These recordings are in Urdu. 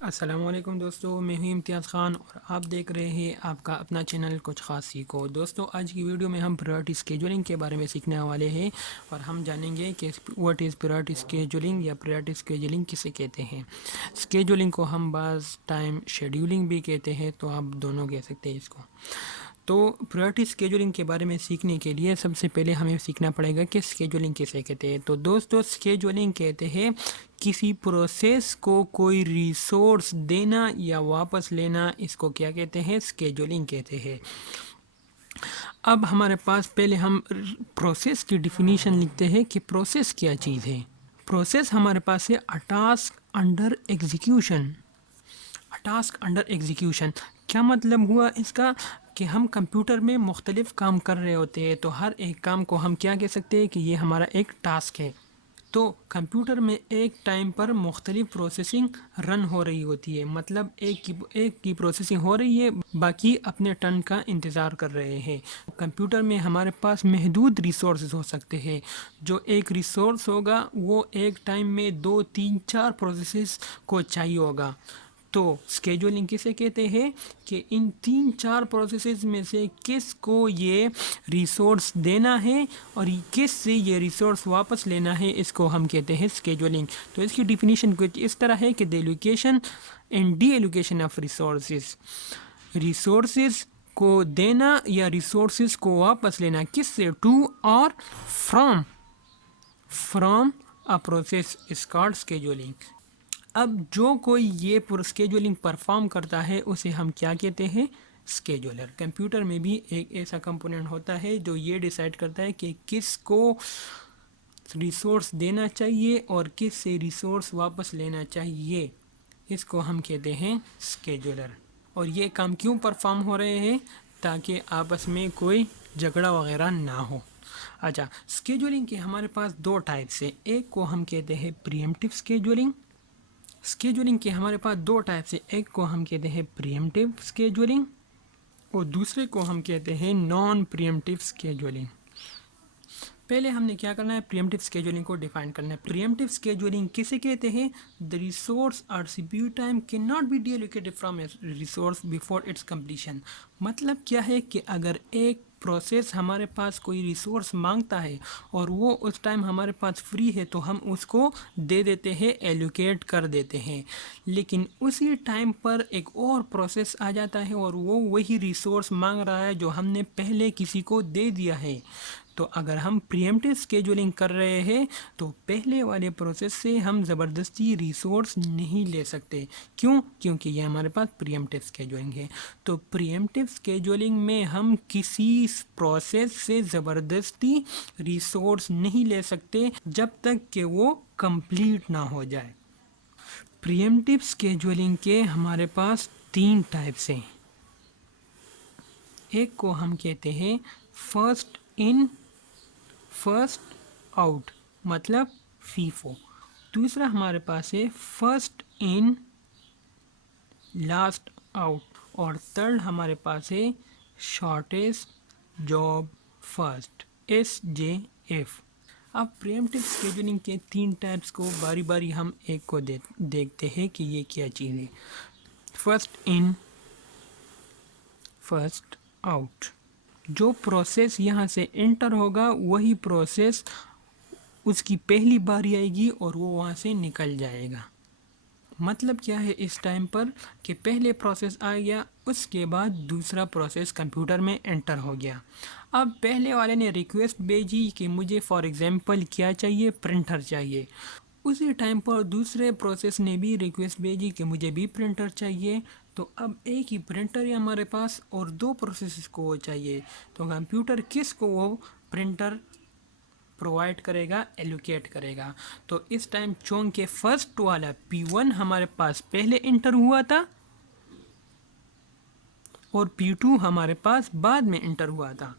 السلام علیکم دوستو، میں ہوں امتیاز خان اور آپ دیکھ رہے ہیں آپ کا اپنا چینل کچھ خاص سیکھو۔ دوستو آج کی ویڈیو میں ہم پرائورٹی اسکیجولنگ کے بارے میں سیکھنے والے ہیں اور ہم جانیں گے کہ واٹ از پرائورٹی اسکیجولنگ یا پرائورٹی اسکیجولنگ کسے کہتے ہیں۔ اسکیجولنگ کو ہم بعض ٹائم شیڈیولنگ بھی کہتے ہیں، تو آپ دونوں کہہ سکتے ہیں اس کو۔ تو پرائورٹی اسکیجولنگ کے بارے میں سیکھنے کے لیے سب سے پہلے ہمیں سیکھنا پڑے گا کہ اسکیجولنگ کسے کہتے ہیں۔ تو دوستو اسکیجولنگ کہتے ہیں کسی پروسیس کو کوئی ریسورس دینا یا واپس لینا، اس کو کیا کہتے ہیں؟ اسکیجولنگ کہتے ہیں۔ اب ہمارے پاس پہلے ہم پروسیس کی ڈیفینیشن لکھتے ہیں کہ پروسیس کیا چیز ہے۔ پروسیس ہمارے پاس ہے a task under execution. Task under execution کیا مطلب ہوا اس کا؟ کہ ہم کمپیوٹر میں مختلف کام کر رہے ہوتے ہیں، تو ہر ایک کام کو ہم کیا کہہ سکتے ہیں کہ یہ ہمارا ایک ٹاسک ہے۔ تو کمپیوٹر میں ایک ٹائم پر مختلف پروسیسنگ رن ہو رہی ہوتی ہے، مطلب ایک کی پروسیسنگ ہو رہی ہے، باقی اپنے ٹرن کا انتظار کر رہے ہیں۔ کمپیوٹر میں ہمارے پاس محدود ریسورسز ہو سکتے ہیں۔ جو ایک ریسورس ہوگا وہ ایک ٹائم میں 2 3 4 پروسیسز کو چاہیے ہوگا۔ تو اسکیجولنگ کسے کہتے ہیں کہ ان 3 4 پروسیسز میں سے کس کو یہ ریسورس دینا ہے اور کس سے یہ ریسورس واپس لینا ہے، اس کو ہم کہتے ہیں اسکیجولنگ۔ تو اس کی ڈیفینیشن کچھ اس طرح ہے کہ the allocation and deallocation of resources, resources کو دینا یا ریسورسز کو واپس لینا، کس سے؟ ٹو اور from a process is called scheduling۔ اب جو کوئی یہ اسکیجولنگ پرفارم کرتا ہے اسے ہم کیا کہتے ہیں؟ اسکیجولر۔ کمپیوٹر میں بھی ایک ایسا کمپوننٹ ہوتا ہے جو یہ ڈیسائیڈ کرتا ہے کہ کس کو ریسورس دینا چاہیے اور کس سے ریسورس واپس لینا چاہیے، اس کو ہم کہتے ہیں اسکیجولر۔ اور یہ کام کیوں پرفارم ہو رہے ہیں؟ تاکہ آپس میں کوئی جھگڑا وغیرہ نہ ہو۔ اچھا، اسکیجولنگ کے ہمارے پاس 2 ٹائپس ہیں، ایک کو ہم کہتے ہیں پریمپٹیو اسکیجولنگ۔ اسکیجولنگ کے ہمارے پاس 2 ٹائپس ہیں، ایک کو ہم کہتے ہیں پریمپٹیو اسکیجولنگ اور دوسرے کو ہم کہتے ہیں نان پریمپٹیو اسکیجولنگ۔ پہلے ہم نے کیا کرنا ہے؟ پریمپٹیو اسکیجولنگ کو ڈیفائن کرنا ہے۔ پریمپٹیو اسکیجولنگ کسے کہتے ہیں؟ the resource or CPU time cannot be deallocated from a resource before its completion۔ مطلب کیا ہے کہ اگر ایک پروسیس ہمارے پاس کوئی ریسورس مانگتا ہے اور وہ اس ٹائم ہمارے پاس فری ہے تو ہم اس کو دے دیتے ہیں، ایلوکیٹ کر دیتے ہیں، لیکن اسی ٹائم پر ایک اور پروسیس آ جاتا ہے اور وہ وہی ریسورس مانگ رہا ہے جو ہم نے پہلے کسی کو دے دیا ہے۔ تو اگر ہم پریمپٹیو اسکیجولنگ کر رہے ہیں تو پہلے والے پروسیس سے ہم زبردستی ریسورس نہیں لے سکتے۔ کیوں؟ کیونکہ یہ ہمارے پاس پریمپٹیو اسکیجولنگ ہے۔ تو پریمپٹیو اسکیجولنگ میں ہم کسی پروسیس سے زبردستی ریسورس نہیں لے سکتے جب تک کہ وہ کمپلیٹ نہ ہو جائے۔ پریمپٹیو اسکیجولنگ کے ہمارے پاس 3 ٹائپس ہیں، ایک کو ہم کہتے ہیں فرسٹ ان فرسٹ آؤٹ، مطلب فیفو۔ دوسرا ہمارے پاس ہے فرسٹ ان لاسٹ آؤٹ، اور تھرڈ ہمارے پاس ہے شارٹیسٹ جاب فرسٹ، SJF۔ اب پریمپٹیو اسکیجولنگ کے 3 ٹائپس کو باری باری ہم ایک کو دیکھتے ہیں کہ یہ کیا چیز ہے۔ فرسٹ ان فرسٹ آؤٹ، جو پروسیس یہاں سے انٹر ہوگا وہی پروسیس اس کی پہلی باری آئے گی اور وہ وہاں سے نکل جائے گا۔ مطلب کیا ہے اس ٹائم پر کہ پہلے پروسیس آ گیا، اس کے بعد دوسرا پروسیس کمپیوٹر میں انٹر ہو گیا۔ اب پہلے والے نے ریکویسٹ بھیجی کہ مجھے فار ایگزامپل کیا چاہیے؟ پرنٹر چاہیے۔ اسی ٹائم پر دوسرے پروسیس نے بھی ریکویسٹ بھیجی کہ مجھے بھی پرنٹر چاہیے۔ تو اب ایک ہی پرنٹر ہے ہمارے پاس اور 2 پروسیسز کو وہ چاہیے، تو کمپیوٹر کس کو وہ پرنٹر پرووائڈ کرے گا؟ ایلوکیٹ کرے گا۔ تو اس ٹائم چونکہ فرسٹ والا P1 ہمارے پاس پہلے انٹر ہوا تھا اور P2 ہمارے پاس بعد میں انٹر ہوا تھا،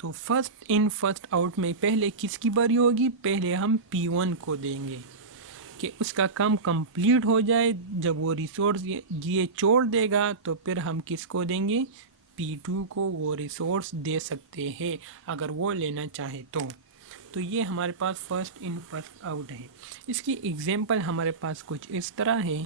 تو فرسٹ ان فرسٹ آؤٹ میں پہلے کس کی باری ہوگی؟ پہلے ہم P1 کو دیں گے کہ اس کا کام کمپلیٹ ہو جائے۔ جب وہ ریسورس یہ چھوڑ دے گا تو پھر ہم کس کو دیں گے؟ P2 کو وہ ریسورس دے سکتے ہیں اگر وہ لینا چاہے تو یہ ہمارے پاس فرسٹ ان فرسٹ آؤٹ ہے۔ اس کی ایگزامپل ہمارے پاس کچھ اس طرح ہے۔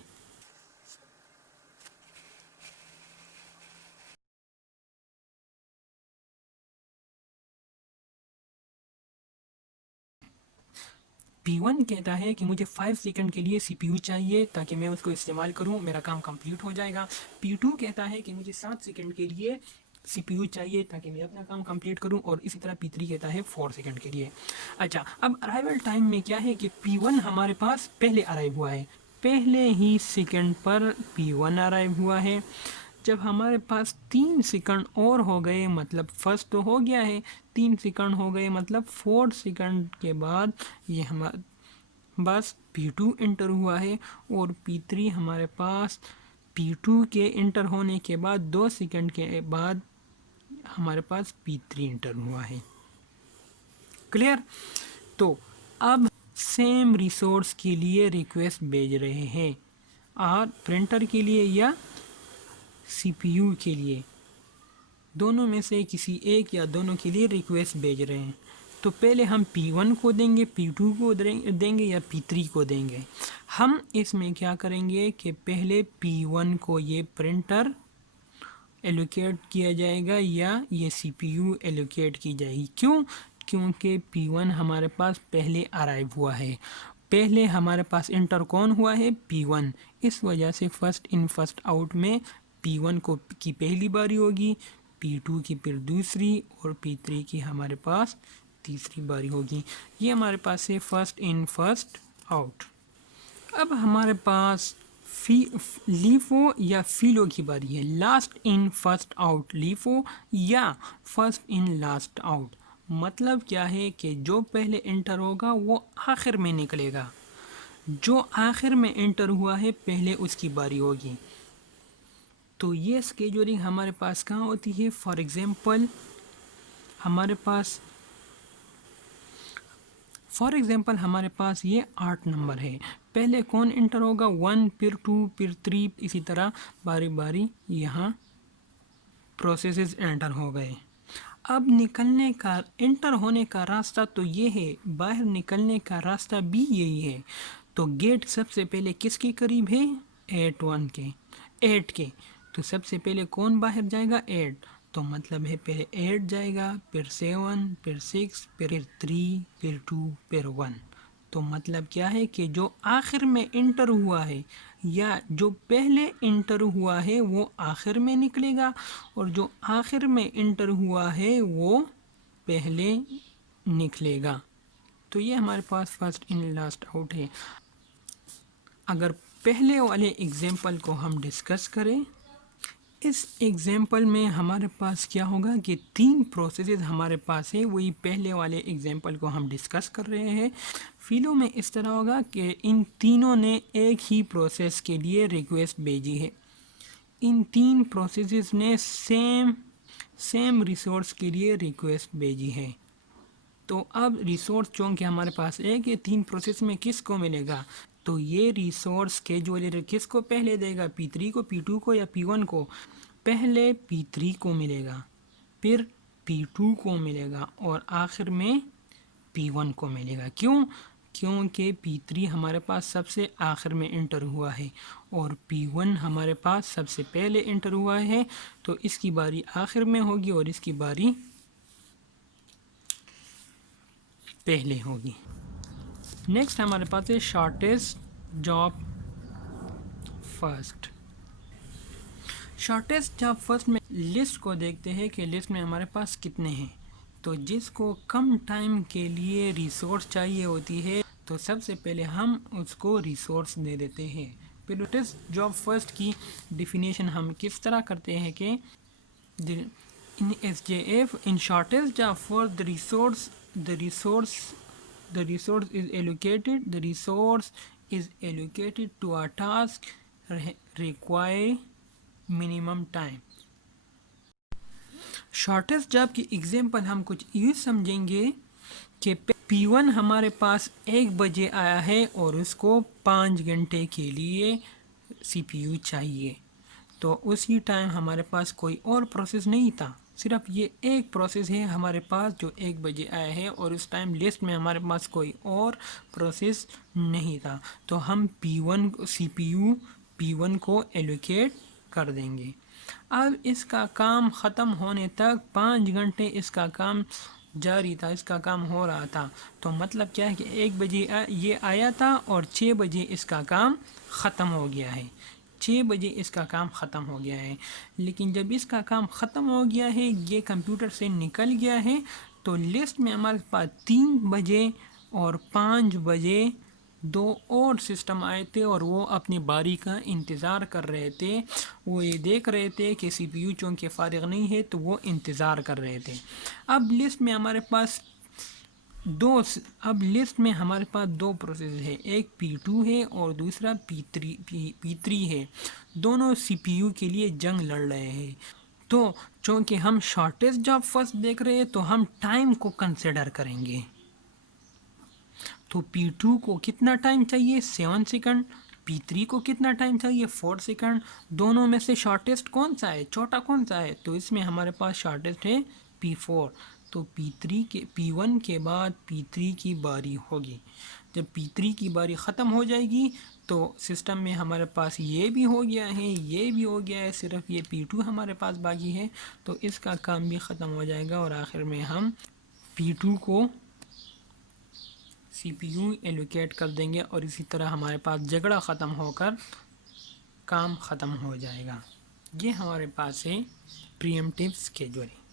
P1 کہتا ہے کہ مجھے 5 سیکنڈ کے لیے CPU چاہیے تاکہ میں اس کو استعمال کروں، میرا کام کمپلیٹ ہو جائے گا۔ P2 کہتا ہے کہ مجھے 7 سیکنڈ کے لیے CPU چاہیے تاکہ میں اپنا کام کمپلیٹ کروں، اور اسی طرح P3 کہتا ہے 4 سیکنڈ کے لیے۔ اچھا، اب ارائیول ٹائم میں کیا ہے کہ P1 ہمارے پاس پہلے ارائیو ہوا ہے، پہلے ہی سیکنڈ پر P1 ارائیو ہوا ہے۔ جب ہمارے پاس 3 سیکنڈ اور ہو گئے، مطلب فرسٹ تو ہو گیا ہے، 3 سیکنڈ ہو گئے مطلب 4 سیکنڈ کے بعد یہ ہمارے بس P2 انٹر ہوا ہے، اور P3 ہمارے پاس P2 کے انٹر ہونے کے بعد 2 سیکنڈ کے بعد ہمارے پاس P3 انٹر ہوا ہے۔ کلیئر؟ تو اب سیم ریسورس کے لیے ریکویسٹ بھیج رہے ہیں، اور پرنٹر کے لیے یا CPU کے لیے، دونوں میں سے کسی ایک یا دونوں کے لیے ریکویسٹ بھیج رہے ہیں۔ تو پہلے ہم P1 کو دیں گے، P2 کو دیں گے یا P3 کو دیں گے۔ ہم اس میں کیا کریں گے کہ پہلے P1 کو یہ پرنٹر ایلوکیٹ کیا جائے گا یا یہ CPU ایلوکیٹ کی جائے گی۔ کیوں؟ کیونکہ P1 ہمارے پاس پہلے ارائیو ہوا ہے، پہلے ہمارے پاس انٹر کون ہوا ہے؟ P1۔ اس وجہ سے فرسٹ ان فرسٹ آؤٹ میں P1 کی پہلی باری ہوگی، P2 کی پھر دوسری، اور P3 کی ہمارے پاس تیسری باری ہوگی۔ یہ ہمارے پاس ہے فرسٹ ان فرسٹ آؤٹ۔ اب ہمارے پاس لیفو یا فیلو کی باری ہے، last in first out LIFO یا فرسٹ ان لاسٹ آؤٹ۔ مطلب کیا ہے کہ جو پہلے انٹر ہوگا وہ آخر میں نکلے گا، جو آخر میں انٹر ہوا ہے پہلے اس کی باری ہوگی۔ تو یہ اسکیجولنگ ہمارے پاس کہاں ہوتی ہے؟ فار ایگزامپل ہمارے پاس یہ 8 نمبر ہے، پہلے کون انٹر ہوگا؟ 1، پھر 2، پھر 3، اسی طرح باری باری یہاں پروسیسز انٹر ہو گئے۔ اب نکلنے کا، انٹر ہونے کا راستہ تو یہ ہے، باہر نکلنے کا راستہ بھی یہی ہے۔ تو گیٹ سب سے پہلے کس کے قریب ہے؟ 8 کے۔ تو سب سے پہلے کون باہر جائے گا؟ 8۔ تو مطلب ہے پہلے 8 جائے گا، پھر 7، پھر 6، پھر 3، پھر 2، پھر 1۔ تو مطلب کیا ہے کہ جو آخر میں انٹر ہوا ہے یا جو پہلے انٹر ہوا ہے وہ آخر میں نکلے گا، اور جو آخر میں انٹر ہوا ہے وہ پہلے نکلے گا۔ تو یہ ہمارے پاس فرسٹ ان لاسٹ آؤٹ ہے۔ اگر پہلے والے ایگزامپل کو ہم ڈسکس کریں، اس ایگزامپل میں ہمارے پاس کیا ہوگا کہ 3 پروسیسز ہمارے پاس ہے، وہی پہلے والے ایگزامپل کو ہم ڈسکس کر رہے ہیں۔ فیلو میں اس طرح ہوگا کہ ان تینوں نے ایک ہی پروسیس کے لیے ریکویسٹ بھیجی ہے، ان 3 پروسیسز نے سیم ریسورس کے لیے ریکویسٹ بھیجی ہے۔ تو اب ریسورس چونکہ ہمارے پاس ایک ہے، 3 پروسیس میں کس کو ملے گا؟ تو یہ ریسورس اسکیجولر کس کو پہلے دے گا؟ P3 کو، P2 کو یا P1 کو؟ پہلے P3 کو ملے گا، پھر P2 کو ملے گا، اور آخر میں P1 کو ملے گا۔ کیوں؟ کیونکہ P3 ہمارے پاس سب سے آخر میں انٹر ہوا ہے، اور P1 ہمارے پاس سب سے پہلے انٹر ہوا ہے، تو اس کی باری آخر میں ہوگی اور اس کی باری پہلے ہوگی۔ نیکسٹ ہمارے پاس ہے shortest job first. Shortest job first میں لسٹ کو دیکھتے ہیں کہ لسٹ میں ہمارے پاس کتنے ہیں۔ تو جس کو کم ٹائم کے لیے ریسورس چاہیے ہوتی ہے تو سب سے پہلے ہم اس کو ریسورس دے دیتے ہیں۔ پھر شارٹیسٹ جاب فرسٹ کی ڈیفینیشن ہم کس طرح کرتے ہیں کہ in SJF in shortest job first the resource is allocated to a task require minimum time۔ Shortest job کی ایگزامپل ہم کچھ یوں سمجھیں گے کہ P1 ہمارے پاس 1 بجے آیا ہے اور اس کو 5 گھنٹے کے لیے CPU چاہیے، تو اسی ٹائم ہمارے پاس کوئی اور پروسیس نہیں تھا، صرف یہ ایک پروسیس ہے ہمارے پاس جو 1 بجے آیا ہے، اور اس ٹائم لسٹ میں ہمارے پاس کوئی اور پروسیس نہیں تھا، تو ہم CPU P1 کو ایلوکیٹ کر دیں گے۔ اب اس کا کام ختم ہونے تک 5 گھنٹے اس کا کام جاری تھا، اس کا کام ہو رہا تھا، تو مطلب کیا ہے کہ 1 بجے یہ آیا تھا اور 6 بجے اس کا کام ختم ہو گیا ہے، 6 بجے اس کا کام ختم ہو گیا ہے۔ لیکن جب اس کا کام ختم ہو گیا ہے، یہ کمپیوٹر سے نکل گیا ہے، تو لسٹ میں ہمارے پاس 3 بجے اور 5 بجے دو اور سسٹم آئے تھے، اور وہ اپنی باری کا انتظار کر رہے تھے، وہ یہ دیکھ رہے تھے کہ سی پی یو چونکہ فارغ نہیں ہے، تو وہ انتظار کر رہے تھے۔ اب لسٹ میں ہمارے پاس دو پروسیس ہے، ایک P2 ہے اور دوسرا P3 ہے، دونوں سی پی یو کے لیے جنگ لڑ رہے ہیں۔ تو چونکہ ہم شارٹیسٹ جاب فرسٹ دیکھ رہے ہیں، تو ہم ٹائم کو کنسیڈر کریں گے۔ تو P2 کو کتنا ٹائم چاہیے؟ 7 سیکنڈ۔ P3 کو کتنا ٹائم چاہیے؟ 4 سیکنڈ۔ دونوں میں سے شارٹیسٹ کون سا ہے، چھوٹا کون سا ہے؟ تو اس میں ہمارے پاس شارٹیسٹ ہے P4۔ تو P1 کے بعد P3 کی باری ہوگی۔ جب P3 کی باری ختم ہو جائے گی تو سسٹم میں ہمارے پاس یہ بھی ہو گیا ہے، یہ بھی ہو گیا ہے، صرف یہ P2 ہمارے پاس باقی ہے، تو اس کا کام بھی ختم ہو جائے گا، اور آخر میں ہم P2 کو سی پی یو ایلوکیٹ کر دیں گے، اور اسی طرح ہمارے پاس جھگڑا ختم ہو کر کام ختم ہو جائے گا۔ یہ ہمارے پاس ہے پری ایمپٹیو اسکیجولنگ۔